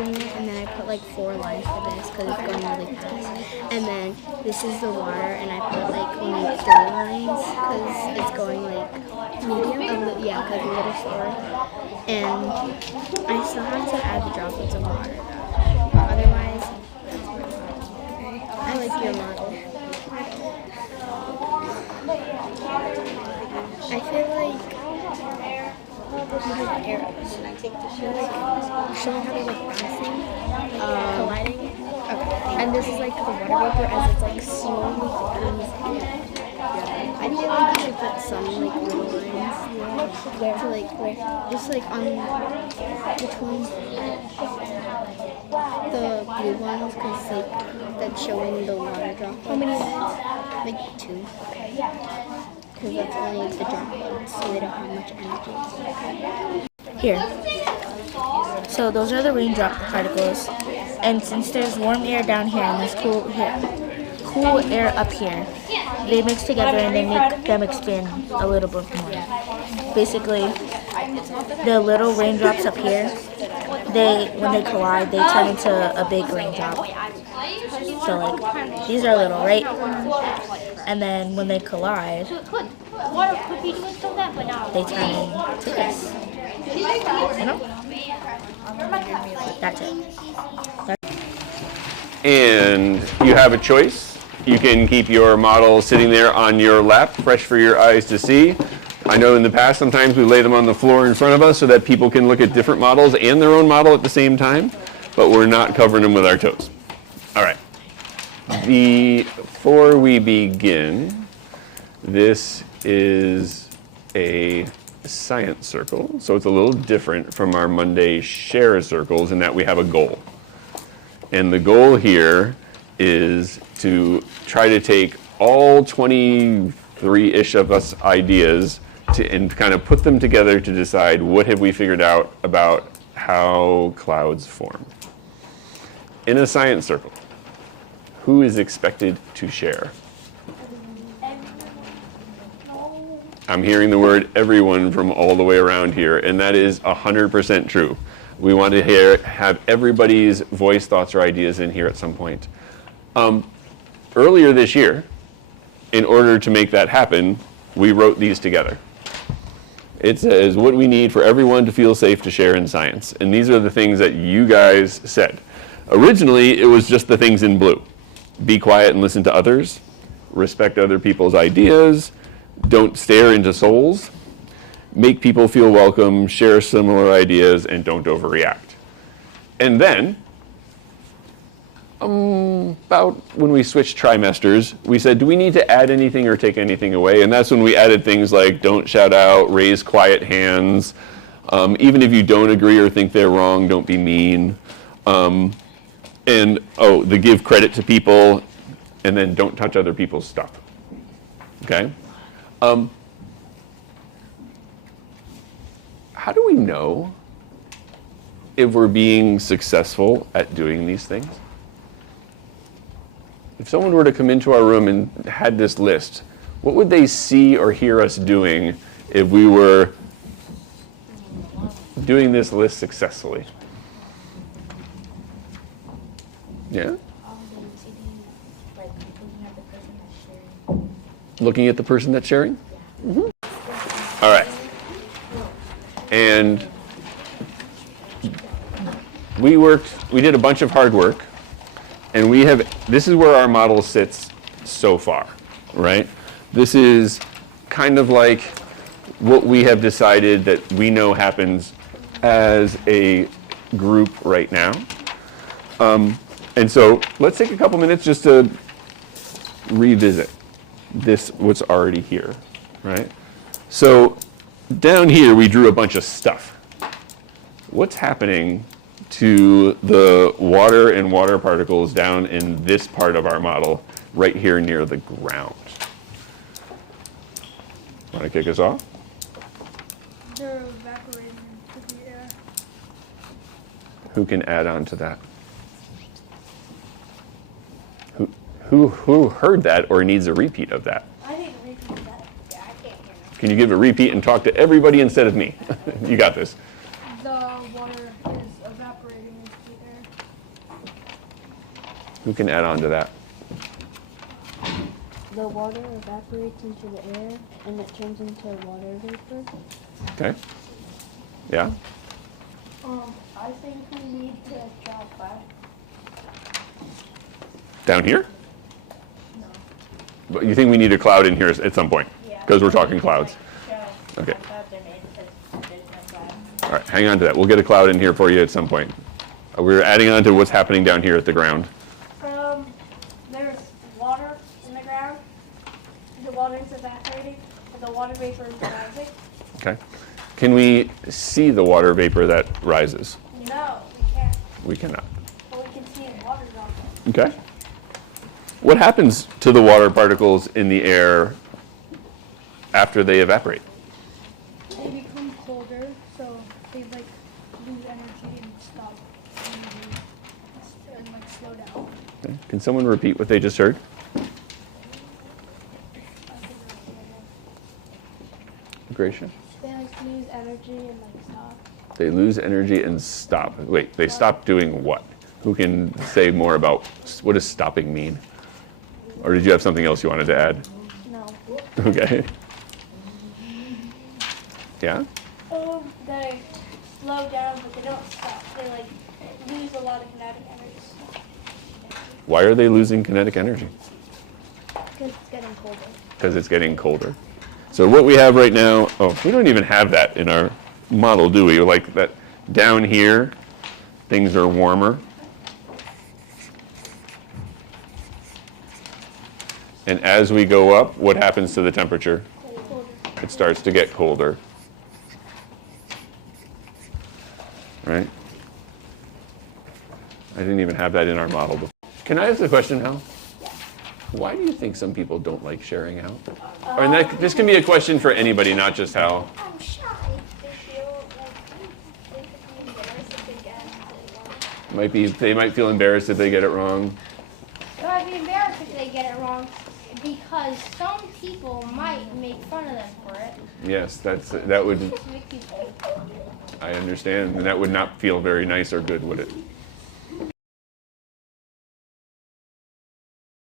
in it, and then I put like 4 lines for this because it's going really fast. And then this is the water, and I put like only 3 lines because it's going like medium. Yeah, like a little slower. And I still have to add the droplets of water. Otherwise, I like your model. I feel like you have arrows. Showing how they're like bouncing, colliding. Okay. And this is like the water vapor as it's like slowly freezing. I feel like you should put some like little lines to like just like on which ones? The blue ones, because like that's showing the water droplets. How many lines? Like 2. Because that's only the droplets, so they don't have much energy. Here. So those are the raindrop particles, and since there's warm air down here and there's cool air up here, they mix together and they make them expand a little bit more. Basically, the little raindrops up here, when they collide, they turn into a big raindrop. So like these are little, right? And then when they collide, they turn into this. You know? That's it. And you have a choice. You can keep your model sitting there on your lap, fresh for your eyes to see. I know in the past sometimes we lay them on the floor in front of us so that people can look at different models and their own model at the same time, but we're not covering them with our toes. All right. Before we begin, this is a science circle, so it's a little different from our Monday share circles in that we have a goal. And the goal here is to try to take all 23-ish of us ideas and kind of put them together to decide what have we figured out about how clouds form. In a science circle, who is expected to share? I'm hearing the word everyone from all the way around here, and that is 100% true. We want to have everybody's voice, thoughts, or ideas in here at some point. Earlier this year, in order to make that happen, we wrote these together. It says what we need for everyone to feel safe to share in science. And these are the things that you guys said. Originally, it was just the things in blue. Be quiet and listen to others. Respect other people's ideas. Don't stare into souls. Make people feel welcome. Share similar ideas. And don't overreact. And then, about when we switched trimesters, we said, do we need to add anything or take anything away? And that's when we added things like don't shout out, raise quiet hands. Even if you don't agree or think they're wrong, don't be mean. The give credit to people, and then don't touch other people's stuff. Okay? How do we know if we're being successful at doing these things? If someone were to come into our room and had this list, what would they see or hear us doing if we were doing this list successfully? Yeah? Looking at the person that's sharing? Mm-hmm. All right. And we did a bunch of hard work, and this is where our model sits so far, right? This is kind of like what we have decided that we know happens as a group right now. And so let's take a couple minutes just to revisit what's already here, right? So down here we drew a bunch of stuff. What's happening to the water and water particles down in this part of our model right here near the ground? Want to kick us off? They're evaporating into the air. Who can add on to that? Who heard that or needs a repeat of that? I didn't repeat that. Yeah, I can't hear now. Can you give a repeat and talk to everybody instead of me? You got this. The water is evaporating into the air. Who can add on to that? The water evaporates into the air and it turns into water vapor. Okay. Yeah? I think we need to drop that. Down here? But you think we need a cloud in here at some point? Yeah. Because we're talking clouds. Okay. All right, hang on to that. We'll get a cloud in here for you at some point. We're adding on to what's happening down here at the ground. There's water in the ground. The water is evaporating, and the water vapor is rising. Okay. Can we see the water vapor that rises? No, we can't. We cannot. But we can see water droplets. Okay. What happens to the water particles in the air after they evaporate? They become colder, so they like lose energy and stop and like slow down. Okay. Can someone repeat what they just heard? Gracia? They like lose energy and like stop. They lose energy and stop. Wait, they stop doing what? Who can say more about what does stopping mean? Or did you have something else you wanted to add? No. Okay. Yeah? They slow down, but they don't stop. They like lose a lot of kinetic energy. Why are they losing kinetic energy? Because it's getting colder. Because it's getting colder. So what we have right now, oh, we don't even have that in our model, do we? Like that down here, things are warmer. And as we go up, what happens to the temperature? It starts to get colder. Right? I didn't even have that in our model before. Can I ask a question, Hal? Why do you think some people don't like sharing out? And this can be a question for anybody, not just Hal. I'm shy. They feel like they could be embarrassed if they get it wrong. They might feel embarrassed if they get it wrong. They might be embarrassed if they get it wrong because some people might make fun of them for it. Yes, that would. Make people. I understand, and that would not feel very nice or good, would it?